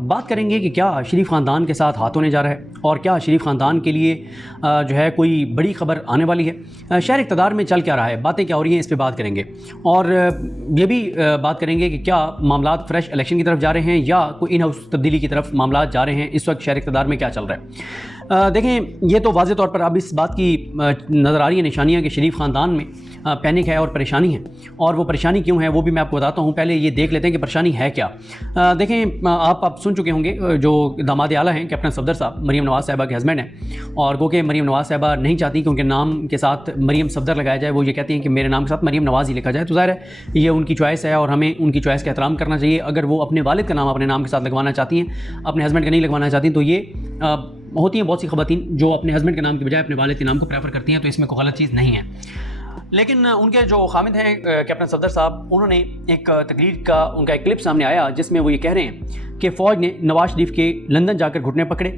बात करेंगे कि क्या शरीफ ख़ानदान के साथ हाथ होने जा रहा है और क्या शरीफ ख़ानदान के लिए जो है कोई बड़ी खबर आने वाली है, शहर इक़्तिदार में चल क्या रहा है, बातें क्या हो रही हैं, इस पे बात करेंगे। और ये भी बात करेंगे कि क्या मामलात फ्रेश इलेक्शन की तरफ जा रहे हैं या कोई इन हाउस तब्दीली की तरफ मामलात जा रहे हैं, इस वक्त शहर इक़्तिदार में क्या चल रहा है। देखें, ये तो वाज़ेह तौर पर अब इस बात की नज़र आ रही है निशानियाँ कि शरीफ ख़ानदान में पैनिक है और परेशानी है, और वो परेशानी क्यों है वो भी मैं आपको बताता हूँ। पहले ये देख लेते हैं कि परेशानी है क्या। देखें, आप सुन चुके होंगे जो दामाद आला हैं कैप्टन सफदर साहब मरीम नवाज़ साहिबा के हस्बैंड हैं, और गो के मरीम नवाज़ साहिबा नहीं चाहती कि उनके नाम के साथ मरीम सफदर लगाया जाए। वो ये कहती हैं कि मेरे नाम के साथ मरीम नवाज़ ही लिखा जाए। तो ज़ाहिर है ये उनकी चॉइस है और हमें उनकी चॉइस का एहतराम करना चाहिए। अगर वो अपने वालिद का नाम अपने नाम के साथ लगवाना चाहती हैं, अपने हस्बैंड का नहीं लगवाना चाहती, तो ये होती हैं बहुत सी ख़वातीन जो अपने हस्बैंड के नाम के बजाय अपने वालिद के नाम को प्रेफर करती हैं, तो इसमें कोई गलत चीज़ नहीं है। लेकिन उनके जो खामिद हैं कैप्टन सफदर साहब, उन्होंने एक तकरीर का उनका एक क्लिप सामने आया जिसमें वो ये कह रहे हैं कि फ़ौज ने नवाज शरीफ के लंदन जाकर घुटने पकड़े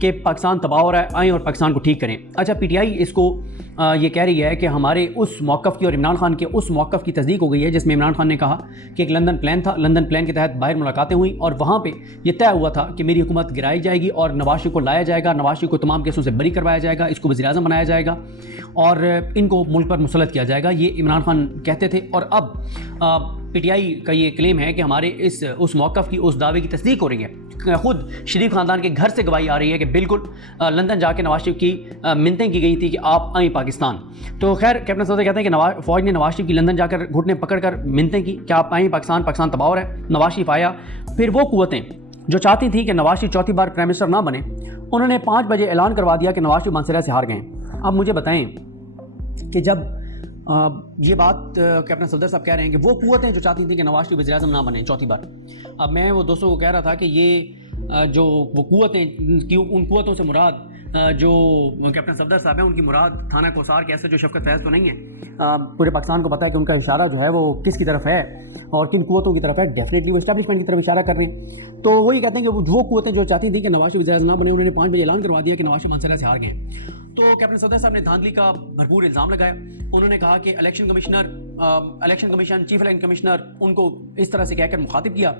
कि पाकिस्तान तबाह हो रहा है, आएँ और पाकिस्तान को ठीक करें। अच्छा, पीटीआई इसको ये कह रही है कि हमारे उस मौक़िफ़ की और इमरान खान के उस मौक़िफ़ की तस्दीक हो गई है जिसमें इमरान खान ने कहा कि एक लंदन प्लान था, लंदन प्लान के तहत बाहर मुलाकातें हुई और वहाँ पे ये तय हुआ था कि मेरी हुकूमत गिराई जाएगी और नवाज शरीफ को लाया जाएगा, नवाज शरीफ को तमाम केसों से बरी करवाया जाएगा, इसको वज़ीर-ए-आज़म बनाया जाएगा और इनको मुल्क पर मुसल्लत किया जाएगा, ये इमरान खान कहते थे। और अब पीटीआई का ये क्लेम है कि हमारे उस मौक़िफ़ की, उस दावे की तस्दीक हो रही है। खुद शरीफ ख़ानदान के घर से गवाही आ रही है कि बिल्कुल लंदन जाके नवाज शरीफ की मिन्नतें की गई थी कि आप आएँ पाकिस्तान। तो खैर कैप्टन सफदर कहते हैं कि फ़ौज ने नवाज शरीफ की लंदन जाकर घुटने पकड़ कर मिन्नतें की कि आप आएँ पाकिस्तान, पाकिस्तान तबाह हो रहा है। नवाज शरीफ आया। फिर वो कुव्वतें जो चाहती थी कि नवाज शरीफ चौथी बार प्राइम मिनिस्टर ना बने, उन्होंने 5 बजे ऐलान करवा दिया कि नवाज शरीफ मानसरा से हार गए। अब मुझे बताएं कि जब ये बात कैप्टन सफदर साहब कह रहे हैं कि वो कुव्वतें जो चाहती थी कि नवाज शरीफ वज़ीर-ए-आज़म ना बने चौथी बार, अब मैं वो दोस्तों को कह रहा था कि ये जो वो कुव्वतें, उन कुव्वतों से मुराद जो कैप्टन सफदर साहब हैं उनकी मुराद थाना कोसार के ऐसे जो शफकत फैज़ तो नहीं है। पूरे पाकिस्तान को पता है कि उनका इशारा जो है वो किसकी तरफ है और किन कुव्वतों की तरफ है। डेफिनेटली वो इस्टेब्लिशमेंट की तरफ इशारा कर रहे हैं। तो वही कहते हैं कि वो कुव्वतें जो चाहती थी कि नवाज शरीफ वज़ीर-ए-आज़म ना बने, उन्होंने 5 बजे ऐलान करवा दिया कि नवाज शरीफ मानसरा से हार गए। तो कैप्टन सफदर साहब ने धांधली का भरपूर इल्ज़ाम लगाया। उन्होंने कहा कि election commission chief election commissioner उनको इस तरह से कहकर मुखातिब किया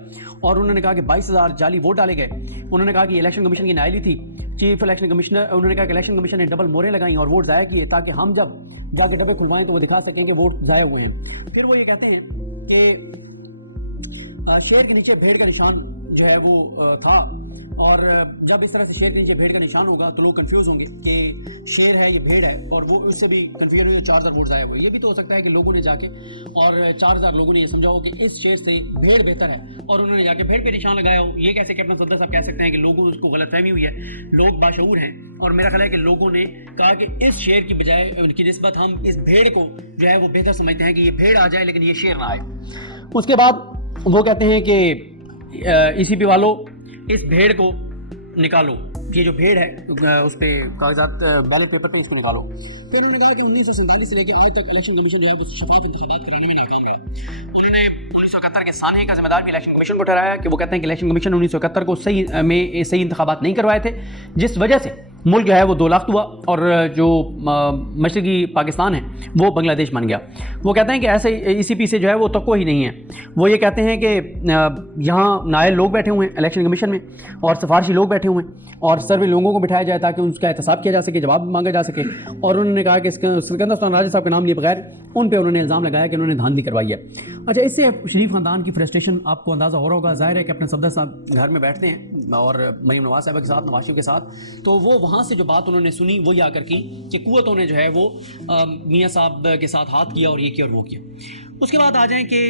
और उन्होंने कहा कि 22,000 जाली वोट डाले गए। उन्होंने कहा कि इलेक्शन कमीशन की नाअहली थी। चीफ इलेक्शन कमिश्नर उन्होंने कहा कि इलेक्शन कमीशन ने डबल मोहरें लगाई और वोट ज़ाया किए ताकि हम जब जाके डब्बे खुलवाएं तो वो दिखा सकें कि वोट ज़ाया हुए हैं। फिर वो ये कहते हैं कि शेर के नीचे भेड़ का निशान जो है वो था, और जब इस तरह से शेर के नीचे भेड़ का निशान होगा तो लोग कंफ्यूज होंगे कि शेर है ये भेड़ है, और वो उससे भी कंफ्यूज हो 4,000 वोट ज़ाया हुए। ये भी तो हो सकता है कि लोगों ने जाके और 4,000 लोगों ने ये समझा हो कि इस शेर से भेड़ बेहतर है और उन्होंने जाके भेड़ पे निशान लगाया हो। ये कैसे कैप्टन सफदर साहब कह सकते हैं कि लोगों को उसको गलतफहमी हुई है? लोग बाशऊर हैं और मेरा ख्याल है कि लोगों ने कहा कि इस शेर की बजाय उनकी निस्बत हम इस भेड़ को जो है वो बेहतर समझते हैं कि ये भेड़ आ जाए लेकिन ये शेर ना आए। उसके बाद वो कहते हैं कि ईसीपी वालों इस भेड़ को निकालो, ये जो भेड़ है उस पर कागजात बैलेट पेपर पे इसको निकालो। फिर उन्होंने कहा कि 1947 से लेकर आज तक इलेक्शन कमीशन जो है शफाफ इंतखाबात कराने में नाकाम रहा। उन्होंने 1971 के सानहे का जिम्मेदार भी इलेक्शन कमीशन को ठहराया कि वो कहते हैं कि इलेक्शन कमीशन 1971 को सही इंतखाबात नहीं करवाए थे, जिस वजह से मुल्क जो है वो 2 लाख हुआ और जो मशरकी पाकिस्तान है वो बांग्लादेश बन गया। वो कहते हैं कि ऐसे ईसीपी से जो है वो तवक्को ही नहीं है। वो ये कहते हैं कि यहाँ नायल लोग बैठे हुए हैं इलेक्शन कमीशन में और सिफारशी लोग बैठे हुए हैं और सर्वे लोगों को बिठाया जाए ताकि उसका एहतसाब किया जा सके, जवाब मांगा जा सके। और उन्होंने कहा कि सिकंदर सुल्तान राजा साहब का नाम लिए बगैर उन पे उन्होंने इल्ज़ाम लगाया कि उन्होंने धांधली करवाई है। अच्छा, इससे शरीफ ख़ानदान की फ्रस्ट्रेशन आपको अंदाज़ा हो रहा होगा। ज़ाहिर है कैप्टन सफदर साहब घर में बैठते हैं और मरीम नवाज़ साहिबा के साथ, नवाज शरीफ के साथ, तो वो वहाँ से जो बात उन्होंने सुनी वही आकर की कि कुव्वतों ने जो है वो मियाँ साहब के साथ हाथ किया और ये किया और वो किया। उसके बाद आ जाएँ कि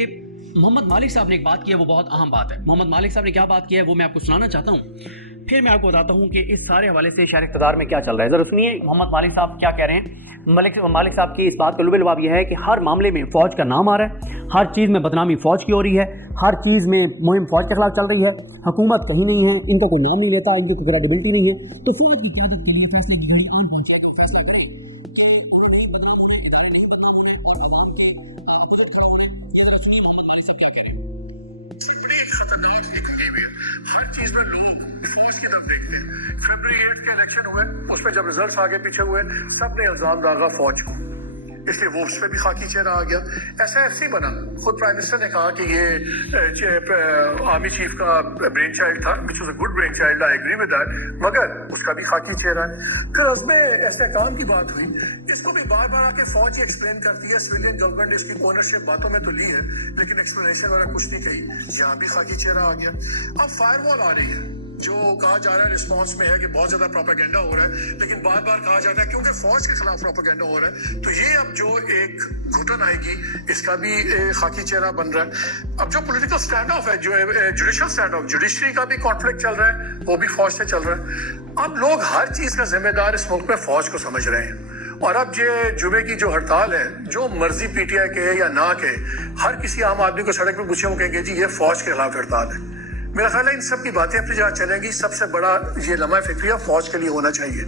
मोहम्मद मालिक साहब ने एक बात की है, वो बहुत अहम बात है। मोहम्मद मालिक साहब ने क्या बात की है वो मैं आपको सुनाना चाहता हूँ, फिर मैं आपको बताता हूँ कि इस सारे हवाले से शहर इक़्तिदार में क्या चल रहा है। ज़रा सुनिए मोहम्मद मालिक साहब क्या कह रहे हैं। मालिक साहब की इस बात का लुबे-लुबाब यह है कि हर मामले में फ़ौज का नाम आ रहा है, हर चीज़ में बदनामी फ़ौज की हो रही है, हर चीज़ में मुहिम फ़ौज के खिलाफ चल रही है, हुकूमत कहीं नहीं है, इनका कोई नाम नहीं लेता, इनकी कोई क्रेडिबिलिटी नहीं है। तो फ़ौज की क़यादत के लिए फैसला की आन पंचायत का फैसला करें। खतरनाक दिखती हुई है हर चीज में लोग फौज की तरफ देखते हैं। फरवरी 8 के इलेक्शन हुए, उसमें जब रिजल्ट्स आगे पीछे हुए, सब ने इल्जाम दागा फौज को। इसलिए वो उस पर भी खाकी चेहरा आ गया। SIFC बना, खुद प्राइम मिनिस्टर ने कहा कि ये आर्मी चीफ का ब्रेन चाइल्ड था, which was a good brainchild, I agree with that, मगर उसका भी खाकी चेहरा है। फिर अज़्म इस्तेहकाम की बात हुई, इसको भी बार बार आके फौज ही एक्सप्लेन करती है, सिविलियन गवर्नमेंट ने इसकी ओनरशिप बातों में तो ली है लेकिन एक्सप्लेनेशन वगैरह कुछ नहीं कही। यहाँ भी खाकी चेहरा आ गया। अब फायरवॉल आ रही है, जो कहा जा रहा है रिस्पांस में है कि बहुत ज्यादा प्रोपेगेंडा हो रहा है, लेकिन बार बार कहा जाता है क्योंकि फौज के खिलाफ प्रोपेगेंडा हो रहा है। तो ये अब जो एक घुटन आएगी इसका भी खाकी चेहरा बन रहा है। अब जो पॉलिटिकल स्टैंड ऑफ है, जो जुडिशियल स्टैंड ऑफ, जुडिशरी का भी कॉन्फ्लिक्ट चल रहा है, वो भी फौज से चल रहा है। अब लोग हर चीज का जिम्मेदार इस मुल्क में फौज को समझ रहे हैं। और अब ये जुमे की जो हड़ताल है, जो मर्जी PTI के या ना के, हर किसी आम आदमी को सड़क पे पूछे वो कहेंगे जी ये फौज के खिलाफ हड़ताल है। मेरा ख्याल है इन सब की बातें अपनी जगह चलेंगी। सबसे बड़ा ये लम्हा फिक्रिया फौज के लिए होना चाहिए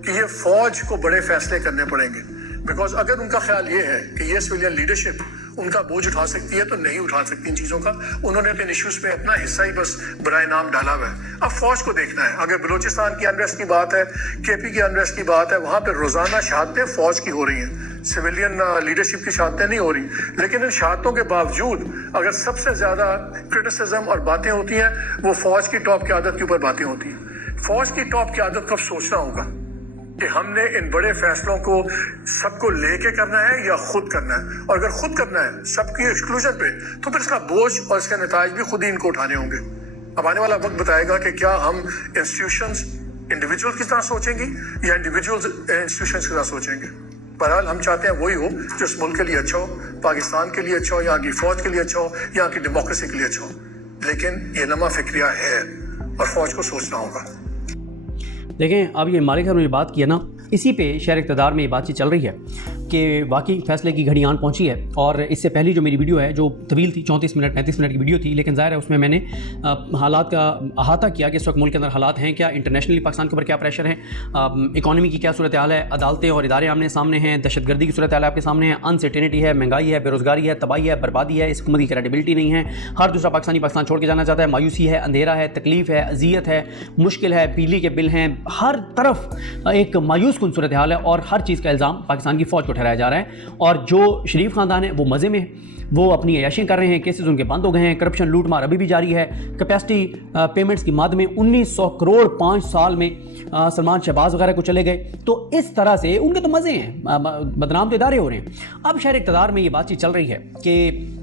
कि ये फौज को बड़े फैसले करने पड़ेंगे, बिकॉज अगर उनका ख्याल ये है कि ये सिविलियन लीडरशिप उनका बोझ उठा सकती है तो नहीं उठा सकती इन चीज़ों का। उन्होंने अपने इश्यूज पे अपना हिस्सा ही बस बराए नाम डाला हुआ है। अब फौज को देखना है। अगर बलूचिस्तान की अनरेस्ट की बात है, KP की अनरेस्ट की बात है, वहाँ पर रोजाना शहादतें फौज की हो रही हैं, सिविलियन लीडरशिप की शहादतें नहीं हो रही। लेकिन इन शहादतों के बावजूद अगर सबसे ज्यादा क्रिटिसिज्म और बातें होती हैं वो फौज की टॉप क़यादत के ऊपर बातें होती हैं। फौज की टॉप क़यादत को सोचना होगा कि हमने इन बड़े फैसलों को सबको लेके करना है या खुद करना है। और अगर खुद करना है सबकी एक्सक्लूजन पे, तो फिर इसका बोझ और इसके नताइज भी खुद ही इनको उठाने होंगे। अब आने वाला वक्त बताएगा कि क्या हम इंस्टीट्यूशंस इंडिविजुअल की तरह सोचेंगे या इंडिविजुअल्स इंस्टीट्यूशंस की तरह सोचेंगे। बहरहाल हम चाहते हैं वही हो जो इस मुल्क के लिए अच्छा हो, पाकिस्तान के लिए अच्छा हो, यहाँ की फौज के लिए अच्छा हो, यहाँ की डेमोक्रेसी के लिए अच्छा हो। लेकिन ये लम्हा फिक्रिया है और फौज को सोचना होगा। देखें, अब ये मालिक साहब ने बात की है ना, इसी पे शहर इक़्तिदार में ये बातचीत चल रही है कि वाकई फ़ैसले की घड़ी आन पहुंची है। और इससे पहली जो मेरी वीडियो है, जो तवील थी, 34 मिनट 35 मिनट की वीडियो थी, लेकिन ज़ाहिर है उसमें मैंने हालात का अहाता किया कि इस वक्त मुल्क के अंदर हालात हैं क्या, इंटरनेशनली पाकिस्तान के ऊपर क्या प्रेशर है, इकॉनमी की क्या सूरत हाल है, अदालतें और इदारे आमने सामने हैं, दहशतगर्दी की सूरत हाल आपके सामने है, अनसर्टेनिटी है, महंगाई है, बेरोज़गारी है, तबाही है, बर्बादी है, इस हुकूमत की क्रेडिबिलिटी नहीं है, हर दूसरा पाकिस्तान छोड़ के जाना चाहता है, मायूसी है, अंधेरा है, तकलीफ़ है, अजियत है, मुश्किल है, बिजली के बिल हैं, हर तरफ एक मायूस कुन सूरत हाल है। और हर चीज़ का इल्ज़ाम पाकिस्तान की फ़ौज को ठहराया जा रहा है। और जो शरीफ ख़ानदान है वो मज़े में है, वो अपनी अयाशियाँ कर रहे हैं, केसेस उनके बंद हो गए हैं, करप्शन लूट मार अभी भी जारी है। कैपेसिटी पेमेंट्स की मद में 1900 करोड़ 5 साल में सलमान शहबाज वगैरह को चले गए। तो इस तरह से उनके तो मज़े हैं, बदनाम तो इदारे हो रहे हैं। अब शहर इक़्तिदार में ये बातचीत चल रही है कि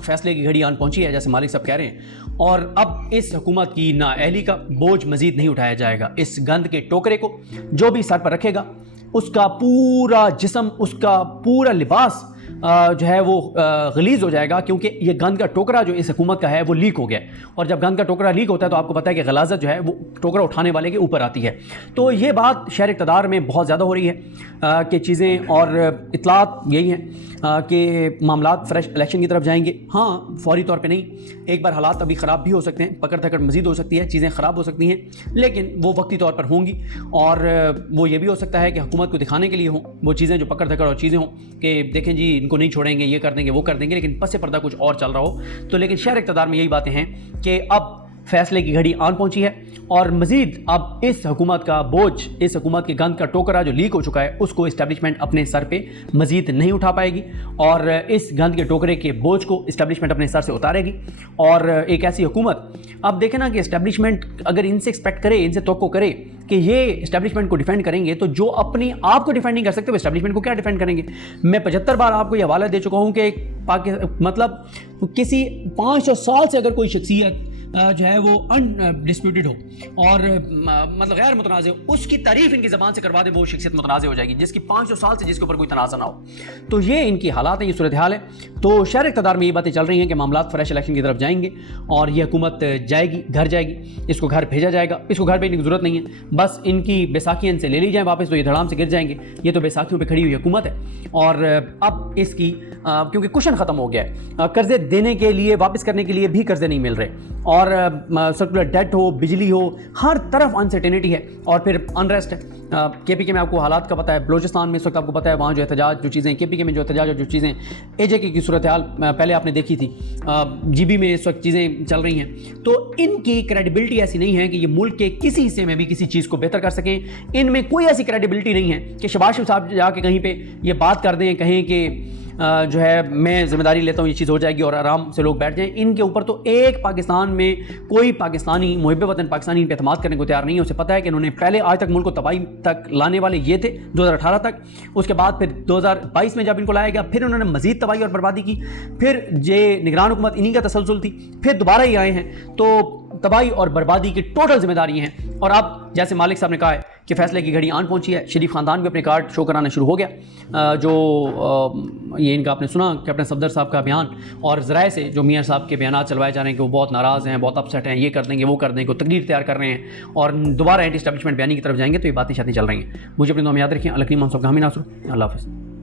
फ़ैसले की घड़ी आन पहुंची है, जैसे मालिक साहब कह रहे हैं, और अब इस हुकूमत की नाअहली का बोझ मज़ीद नहीं उठाया जाएगा। इस गंद के टोकरे को जो भी सर पर रखेगा, उसका पूरा जिस्म, उसका पूरा लिबास जो है वो गलीज़ हो जाएगा, क्योंकि ये गंद का टोकरा जो इस हुकूमत का है वो लीक हो गया। और जब गंद का टोकरा लीक होता है तो आपको पता है कि गलाज़त जो है वो टोकरा उठाने वाले के ऊपर आती है। तो ये बात शहर इक़्तिदार में बहुत ज़्यादा हो रही है कि चीज़ें और इतलात यही हैं कि मामलात फ्रेश इलेक्शन की तरफ जाएंगे। हाँ, फौरी तौर पे नहीं, एक बार हालात अभी ख़राब भी हो सकते हैं, पकड़ धकड़ मज़ीद हो सकती है, चीज़ें ख़राब हो सकती हैं, लेकिन वो वक्ती तौर पर होंगी। और वो ये भी हो सकता है कि हुकूमत को दिखाने के लिए हों वो चीज़ें, जो पकड़ धकड़ और चीज़ें हों कि देखें जी इनको नहीं छोड़ेंगे, ये कर देंगे, वो कर देंगे, लेकिन पस पर्दा कुछ और चल रहा हो। तो लेकिन शहर इक़्तिदार में यही बातें हैं कि अब फैसले की घड़ी आन पहुंची है और मज़ीद अब इस हुकूमत का बोझ, इस हुकूमत के गंद का टोकरा जो लीक हो चुका है, उसको इस्टेब्लिशमेंट अपने सर पे मज़ीद नहीं उठा पाएगी और इस गंद के टोकरे के बोझ को इस्टेब्लिशमेंट अपने सर से उतारेगी। और एक ऐसी हुकूमत, अब देखें ना कि इस्टेब्लिशमेंट अगर इनसे एक्सपेक्ट करे, इनसे तवक्को करे कि ये इस्टेब्लिशमेंट को डिफेंड करेंगे, तो जो अपनी आप को डिफेंड नहीं कर सकते वो इस्टेब्लिशमेंट को क्या डिफेंड करेंगे। मैं 75 बार आपको ये हवाला दे चुका हूँ कि मतलब किसी 500 साल से अगर कोई शख्सियत जो है वो अनडिस्प्यूटेड हो और मतलब गैर मुतनाज़ हो, उसकी तारीफ इनकी ज़बान से करवा दे, वो शख्सियत मुतनाज़ हो जाएगी, जिसकी 500 साल से जिसके ऊपर कोई तनाज़ा ना हो। तो ये इनकी हालात है, ये सूरत हाल है। तो शहर इक़्तिदार में ये बातें चल रही हैं कि मामलात फ्रेश इलेक्शन की तरफ जाएंगे और ये हुकूमत जाएगी, घर जाएगी, इसको घर भेजा जाएगा। इसको घर भेजने की ज़रूरत नहीं है, बस इनकी बैसाखियाँ इनसे ले ली जाएँ वापस, तो ये धड़ाम से गिर जाएंगे। ये तो बैसाखियों पर खड़ी हुई हुकूमत है और अब इसकी क्योंकि कुशन ख़त्म हो गया है, कर्ज़े देने के लिए, वापस करने के लिए भी कर्ज़े नहीं मिल रहे और اور سرکولر ڈیٹ ہو, بجلی ہو, ہر طرف انسرٹینٹی ہے. اور پھر انریسٹ ہے. کے پی کے میں آپ کو حالات کا پتہ ہے, بلوچستان میں اس وقت آپ کو پتہ ہے وہاں جو احتجاج جو چیزیں, کے پی کے میں جو احتجاج اور جو چیزیں, اے جے کے کی صورتحال پہلے آپ نے دیکھی تھی, جی بی میں اس وقت چیزیں چل رہی ہیں. تو ان کی کریڈیبلٹی ایسی نہیں ہے کہ یہ ملک کے کسی حصے میں بھی کسی چیز کو بہتر کر سکیں. ان میں کوئی ایسی کریڈیبلٹی نہیں ہے کہ شہباز شریف صاحب جا کے کہیں پہ یہ بات کر دیں, کہیں کہ جو ہے میں ذمہ داری لیتا ہوں, یہ چیز ہو جائے گی اور آرام سے لوگ بیٹھ جائیں. ان کے اوپر تو ایک پاکستان میں کوئی پاکستانی محب وطن پاکستانی ان پہ اعتماد کرنے کو تیار نہیں ہے. اسے پتہ ہے کہ انہوں نے پہلے آج تک ملک کو تباہی تک لانے والے یہ تھے 2018 تک, اس کے بعد پھر 2022 میں جب ان کو لایا گیا پھر انہوں نے مزید تباہی اور بربادی کی, پھر یہ نگران حکومت انہی کا تسلسل تھی, پھر دوبارہ ہی آئے ہیں. تو تباہی اور بربادی کی ٹوٹل ذمہ داری ہیں. اور اب جیسے مالک صاحب نے کہا ہے کہ فیصلے کی گھڑی آن پہنچی ہے, شریف خاندان بھی اپنے کارڈ شو کرانا شروع ہو گیا. جو یہ ان کا آپ نے سنا کیپٹن صفدر صاحب کا بیان, اور ذرائع سے جو میاں صاحب کے بیانات چلوائے جا رہے ہیں کہ وہ بہت ناراض ہیں, بہت اپسیٹ ہیں, یہ کر دیں گے, وہ کر دیں گے, وہ تقریر تیار کر رہے ہیں اور دوبارہ اینٹی اسٹیبلشمنٹ بیانی کی طرف جائیں گے. تو یہ باتیں شاتیں چل رہی ہیں. مجھے اپنے نام یاد رکھیں. الکریم محمد صاحب کا حامی ناصر. اللہ حافظ.